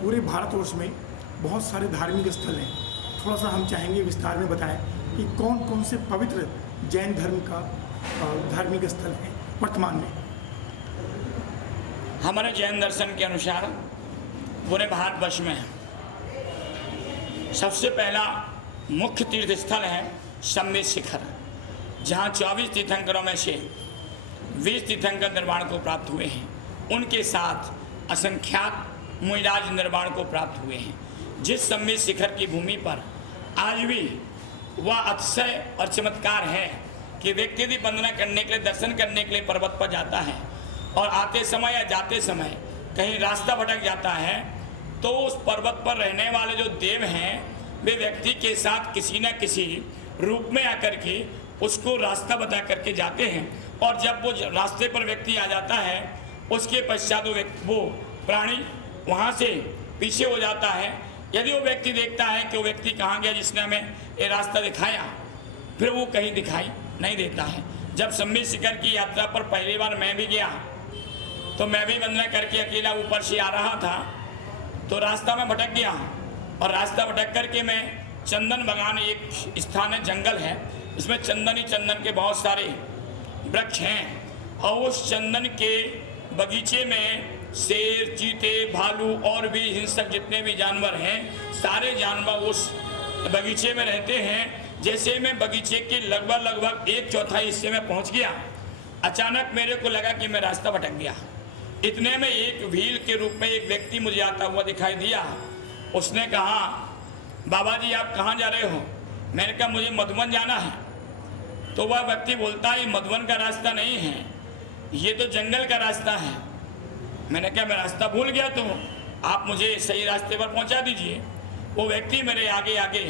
पूरे भारतवर्ष में बहुत सारे धार्मिक स्थल हैं। थोड़ा सा हम चाहेंगे विस्तार में बताएं कि कौन कौन से पवित्र जैन धर्म का धार्मिक स्थल हैं वर्तमान में। हमारे जैन दर्शन के अनुसार पूरे भारतवर्ष में सबसे पहला मुख्य तीर्थ स्थल है सम्मित शिखर, जहाँ 24 तीर्थंकरों में से 20 तीर्थंकर निर्वाण को प्राप्त हुए हैं। उनके साथ असंख्यात मुनिराज निर्वाण को प्राप्त हुए हैं। जिस सम्मित शिखर की भूमि पर आज भी वह अतिशय और चमत्कार है कि व्यक्ति यदि वंदना करने के लिए, दर्शन करने के लिए पर्वत पर जाता है और आते समय या जाते समय कहीं रास्ता भटक जाता है, तो उस पर्वत पर रहने वाले जो देव हैं वे व्यक्ति के साथ किसी न किसी रूप में आकर के उसको रास्ता बता करके जाते हैं। और जब वो रास्ते पर व्यक्ति आ जाता है, उसके पश्चात वो प्राणी वहाँ से पीछे हो जाता है। यदि वो व्यक्ति देखता है कि वो व्यक्ति कहाँ गया जिसने हमें ये रास्ता दिखाया, फिर वो कहीं दिखाई नहीं देता है। जब सम्मित शिखर की यात्रा पर पहली बार मैं भी गया, तो मैं भी वंदना करके अकेला ऊपर से आ रहा था, तो रास्ता में भटक गया। और रास्ता भटक करके मैं चंदन बगान, एक स्थान है, जंगल है, इसमें चंदन ही चंदन के बहुत सारे वृक्ष हैं। और उस चंदन के बगीचे में शेर, चीते, भालू और भी हिंसक जितने भी जानवर हैं, सारे जानवर उस बगीचे में रहते हैं। जैसे मैं बगीचे के लगभग 1/4 हिस्से में पहुंच गया, अचानक मेरे को लगा कि मैं रास्ता भटक गया। इतने में एक भील के रूप में एक व्यक्ति मुझे आता हुआ दिखाई दिया। उसने कहा, बाबा जी आप कहाँ जा रहे हो? मैंने कहा मुझे मधुबन जाना है। तो वह व्यक्ति बोलता है, मधुबन का रास्ता नहीं है, ये तो जंगल का रास्ता है। मैंने कहा मैं रास्ता भूल गया, तो आप मुझे सही रास्ते पर पहुंचा दीजिए। वो व्यक्ति मेरे आगे आगे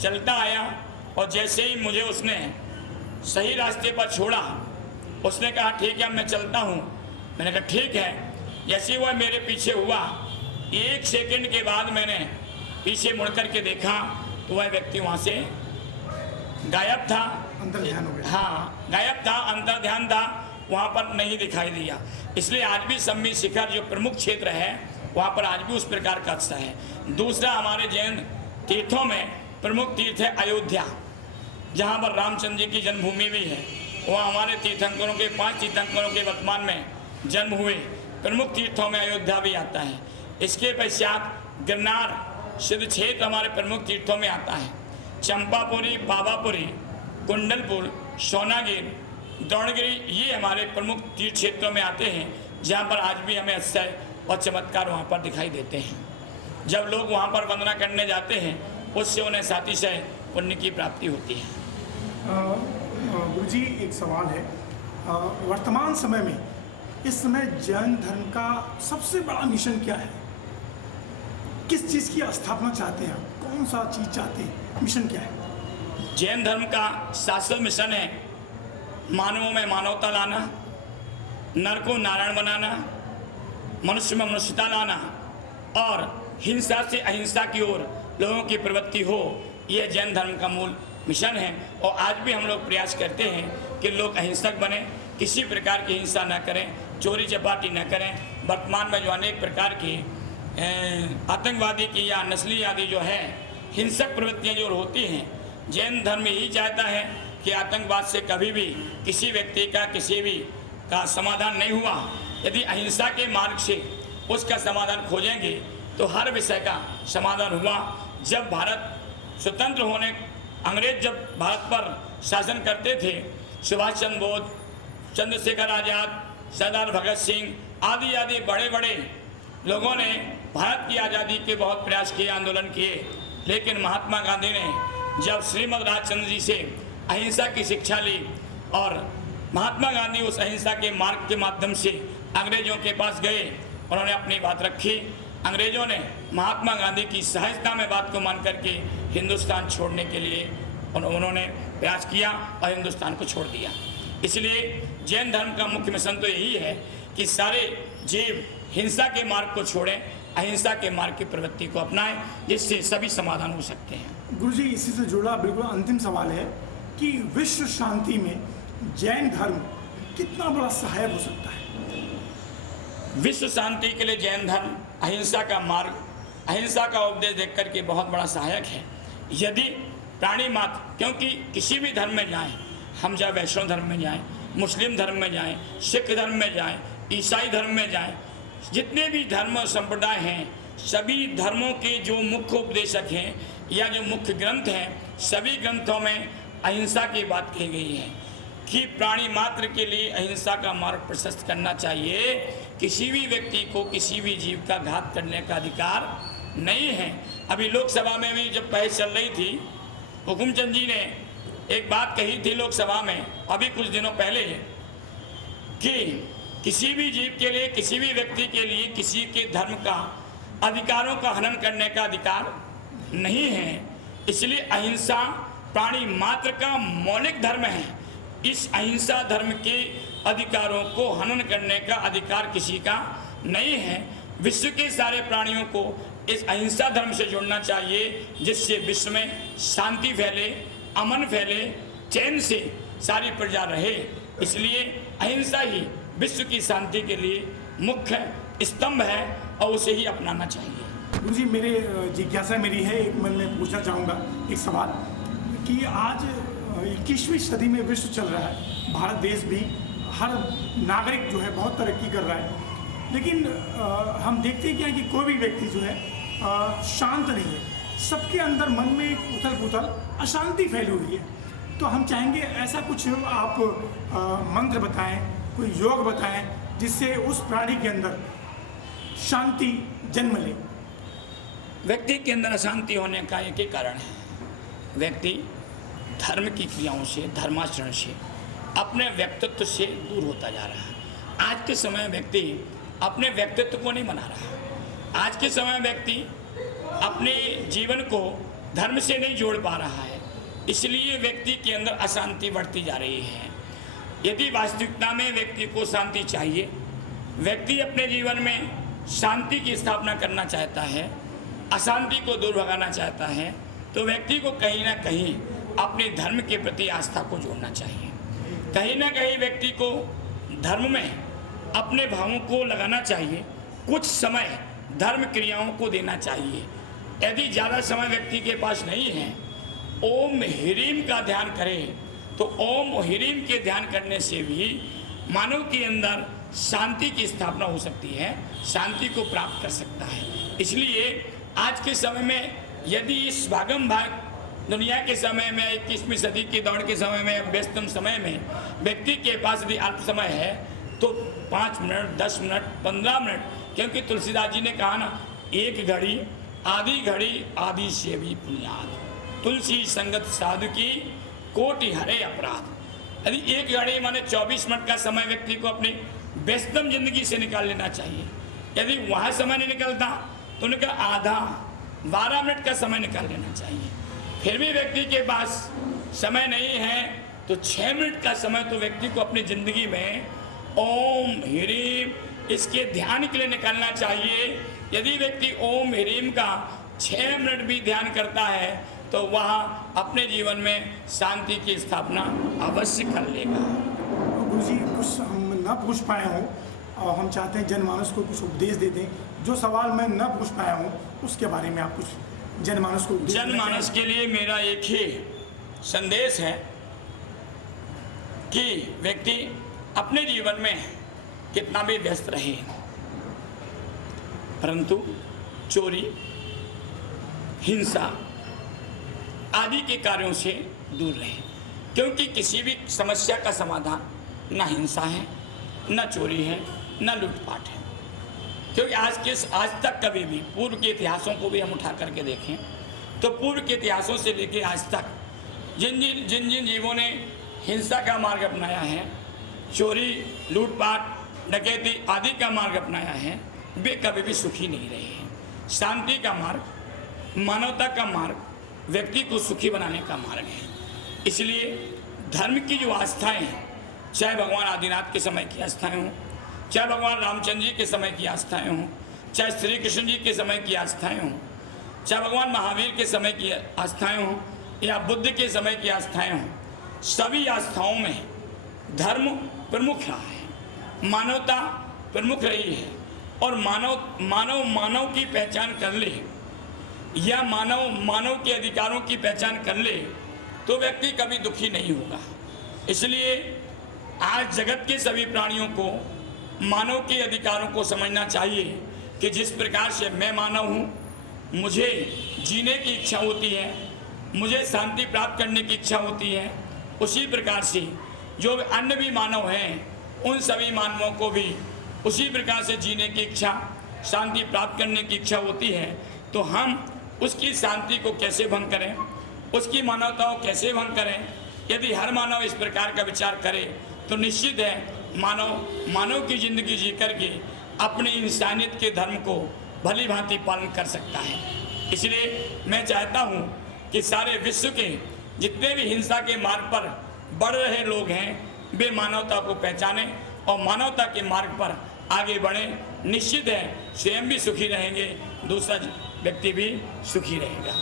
चलता आया और जैसे ही मुझे उसने सही रास्ते पर छोड़ा, उसने कहा ठीक है मैं चलता हूँ। मैंने कहा ठीक है। जैसे वह मेरे पीछे हुआ, 1 सेकंड के बाद मैंने पीछे मुड़ कर के देखा तो वह व्यक्ति वहाँ से गायब था। अंतर ध्यान हो गया। हाँ, गायब था, अंतर ध्यान था, वहाँ पर नहीं दिखाई दिया। इसलिए आज भी सम्मित शिखर जो प्रमुख क्षेत्र है, वहाँ पर आज भी उस प्रकार का अवस्था है। दूसरा, हमारे जैन तीर्थों में प्रमुख तीर्थ है अयोध्या, जहाँ पर रामचंद्र जी की जन्मभूमि भी है। वहाँ हमारे तीर्थंकरों के 5 तीर्थंकरों के वर्तमान में जन्म हुए प्रमुख तीर्थों में अयोध्या भी आता है। इसके पश्चात गिरनार सिद्ध क्षेत्र हमारे प्रमुख तीर्थों में आता है। चंपापुरी, पावापुरी, कुंडलपुर, सोनागिर, द्रोणगिरी, ये हमारे प्रमुख तीर्थ क्षेत्रों में आते हैं, जहाँ पर आज भी हमें अतिशय और चमत्कार वहाँ पर दिखाई देते हैं। जब लोग वहाँ पर वंदना करने जाते हैं, उससे उन्हें सातिशय पुण्य की प्राप्ति होती है। गुरुजी एक सवाल है, वर्तमान समय में इस समय जैन धर्म का सबसे बड़ा मिशन क्या है? किस चीज़ की स्थापना चाहते हैं? कौन सा चीज़ चाहते हैं? मिशन क्या है? जैन धर्म का शाश्वत मिशन है मानवों में मानवता लाना, नर को नारायण बनाना, मनुष्य में मनुष्यता लाना और हिंसा से अहिंसा की ओर लोगों की प्रवृत्ति हो। यह जैन धर्म का मूल मिशन है। और आज भी हम लोग प्रयास करते हैं कि लोग अहिंसक बने, किसी प्रकार की हिंसा न करें, चोरी चपाटी न करें। वर्तमान में जो अनेक प्रकार की आतंकवादी की या नस्ली आदि जो है हिंसक प्रवृत्तियाँ जो होती हैं, जैन धर्म यही चाहता है कि आतंकवाद से कभी भी किसी व्यक्ति का किसी भी का समाधान नहीं हुआ। यदि अहिंसा के मार्ग से उसका समाधान खोजेंगे तो हर विषय का समाधान हुआ। जब भारत स्वतंत्र होने, अंग्रेज जब भारत पर शासन करते थे, सुभाष चंद्र बोस, चंद्रशेखर आज़ाद, सरदार भगत सिंह आदि आदि बड़े बड़े लोगों ने भारत की आज़ादी के बहुत प्रयास किए, आंदोलन किए। लेकिन महात्मा गांधी ने जब श्रीमद राजचंद्र जी से अहिंसा की शिक्षा ली और महात्मा गांधी उस अहिंसा के मार्ग के माध्यम से अंग्रेजों के पास गए, उन्होंने अपनी बात रखी। अंग्रेजों ने महात्मा गांधी की सहजता में बात को मान करके हिंदुस्तान छोड़ने के लिए उन्होंने प्रयास किया और हिंदुस्तान को छोड़ दिया। इसलिए जैन धर्म का मुख्य मिशन तो यही है कि सारे जीव हिंसा के मार्ग को छोड़ें, अहिंसा के मार्ग की प्रवृत्ति को अपनाएं, जिससे सभी समाधान हो सकते हैं। गुरुजी, इसी से जुड़ा बिल्कुल अंतिम सवाल है कि विश्व शांति में जैन धर्म कितना बड़ा सहायक हो सकता है? विश्व शांति के लिए जैन धर्म अहिंसा का मार्ग अहिंसा का उपदेश देख कर के बहुत बड़ा सहायक है। यदि प्राणी मात्र, क्योंकि किसी भी धर्म में जाएं, हम चाहे वैष्णव धर्म में जाएं, मुस्लिम धर्म में जाएं, सिख धर्म में जाएं, ईसाई धर्म में जाएं, जितने भी धर्म और संप्रदाय हैं, सभी धर्मों के जो मुख्य उपदेशक हैं या जो मुख्य ग्रंथ हैं, सभी ग्रंथों में अहिंसा की बात कही गई है कि प्राणी मात्र के लिए अहिंसा का मार्ग प्रशस्त करना चाहिए। किसी भी व्यक्ति को किसी भी जीव का घात करने का अधिकार नहीं है। अभी लोकसभा में भी जब बहस चल रही थी, हुकुमचंद जी ने एक बात कही थी लोकसभा में अभी कुछ दिनों पहले कि किसी भी जीव के लिए, किसी भी व्यक्ति के लिए किसी के धर्म का अधिकारों का हनन करने का अधिकार नहीं है। इसलिए अहिंसा प्राणी मात्र का मौलिक धर्म है। इस अहिंसा धर्म के अधिकारों को हनन करने का अधिकार किसी का नहीं है। विश्व के सारे प्राणियों को इस अहिंसा धर्म से जोड़ना चाहिए, जिससे विश्व में शांति फैले, अमन फैले, चैन से सारी प्रजा रहे। इसलिए अहिंसा ही विश्व की शांति के लिए मुख्य स्तंभ है और उसे ही अपनाना चाहिए। गुरु जी, मेरे जिज्ञासा मेरी है, एक मन में पूछना चाहूँगा एक सवाल कि आज 21वीं सदी में विश्व चल रहा है, भारत देश भी, हर नागरिक जो है बहुत तरक्की कर रहा है, लेकिन हम देखते हैं कि कोई भी व्यक्ति जो है शांत नहीं है। सबके अंदर मन में एक उथल पुथल, अशांति फैली हुई है। तो हम चाहेंगे ऐसा कुछ आप मंत्र बताएं, कोई योग बताएं, जिससे उस प्राणी के अंदर शांति जन्म ले। व्यक्ति के अंदर अशांति होने का एक ही कारण है, व्यक्ति धर्म की क्रियाओं से, धर्माचरण से, अपने व्यक्तित्व से दूर होता जा रहा है। आज के समय व्यक्ति अपने व्यक्तित्व को नहीं बना रहा। आज के समय व्यक्ति अपने जीवन को धर्म से नहीं जोड़ पा रहा है, इसलिए व्यक्ति के अंदर अशांति बढ़ती जा रही है। यदि वास्तविकता में व्यक्ति को शांति चाहिए, व्यक्ति अपने जीवन में शांति की स्थापना करना चाहता है, अशांति को दूर भगाना चाहता है, तो व्यक्ति को कहीं ना कहीं अपने धर्म के प्रति आस्था को जोड़ना चाहिए। कहीं ना कहीं व्यक्ति को धर्म में अपने भावों को लगाना चाहिए, कुछ समय धर्म क्रियाओं को देना चाहिए। यदि ज़्यादा समय व्यक्ति के पास नहीं है, ओम ह्रीम का ध्यान करें, तो ओम ह्रीम के ध्यान करने से भी मानव के अंदर शांति की स्थापना हो सकती है, शांति को प्राप्त कर सकता है। इसलिए आज के समय में यदि इस भागम भाग दुनिया के समय में 21वीं सदी की दौड़ के समय में, व्यस्तम समय में व्यक्ति के पास यदि अल्प समय है तो 5 मिनट, 10 मिनट, 15 मिनट, क्योंकि तुलसीदास जी ने कहा ना, एक घड़ी आदि से भी पुण्याद, तुलसी संगत साधु की कोटि हरे अपराध। यदि एक घड़ी माने 24 मिनट का समय व्यक्ति को अपनी व्यस्तम जिंदगी से निकाल लेना चाहिए। यदि वहाँ समय नहीं निकलता तो उनका आधा 12 मिनट का समय निकाल लेना चाहिए। फिर भी व्यक्ति के पास समय नहीं है तो 6 मिनट का समय तो व्यक्ति को अपनी ज़िंदगी में ओम ह्रीम इसके ध्यान के लिए निकालना चाहिए। यदि व्यक्ति ओम ह्रीम का 6 मिनट भी ध्यान करता है तो वह अपने जीवन में शांति की स्थापना अवश्य कर लेगा। गुरु जी, कुछ हम न पूछ पाए हों और हम चाहते हैं जनमानस को कुछ उपदेश दे दें। जो सवाल मैं न पूछ पाया हूँ उसके बारे में आप कुछ जनमानस को उपदेश। जनमानस के लिए मेरा एक ही संदेश है कि व्यक्ति अपने जीवन में कितना भी व्यस्त रहे, परंतु चोरी, हिंसा आदि के कार्यों से दूर रहे, क्योंकि किसी भी समस्या का समाधान न हिंसा है, न चोरी है, न लूटपाट है। क्योंकि आज तक कभी भी पूर्व के इतिहासों को भी हम उठा करके देखें तो पूर्व के इतिहासों से लेकर आज तक जिन जिन जीवों ने हिंसा का मार्ग अपनाया है, चोरी, लूटपाट, डकैती आदि का मार्ग अपनाया है, वे कभी भी सुखी नहीं रहे हैं। शांति का मार्ग, मानवता का मार्ग व्यक्ति को सुखी बनाने का मार्ग है। इसलिए धर्म की जो आस्थाएं हैं, चाहे भगवान आदिनाथ के समय की आस्थाएं हों, चाहे भगवान रामचंद्र जी के समय की आस्थाएं हों, चाहे श्री कृष्ण जी के समय की आस्थाएं हों, चाहे भगवान महावीर के समय की आस्थाएं हों या बुद्ध के समय की आस्थाएं हों, सभी आस्थाओं में धर्म प्रमुख रहा है, मानवता प्रमुख रही है। और मानव की पहचान कर ले या मानव के अधिकारों की पहचान कर ले तो व्यक्ति कभी दुखी नहीं होगा। इसलिए आज जगत के सभी प्राणियों को मानव के अधिकारों को समझना चाहिए कि जिस प्रकार से मैं मानव हूँ, मुझे जीने की इच्छा होती है, मुझे शांति प्राप्त करने की इच्छा होती है, उसी प्रकार से जो अन्य भी मानव हैं उन सभी मानवों को भी उसी प्रकार से जीने की इच्छा, शांति प्राप्त करने की इच्छा होती है। तो हम उसकी शांति को कैसे भंग करें, उसकी मानवता को कैसे भंग करें? यदि हर मानव इस प्रकार का विचार करे तो निश्चित है मानव की जिंदगी जी करके अपनी इंसानियत के धर्म को भली भांति पालन कर सकता है। इसलिए मैं चाहता हूँ कि सारे विश्व के जितने भी हिंसा के मार्ग पर बढ़ रहे लोग हैं वे मानवता को पहचानें और मानवता के मार्ग पर आगे बढ़ें। निश्चित है स्वयं भी सुखी रहेंगे, दूसरा व्यक्ति भी सुखी रहेगा।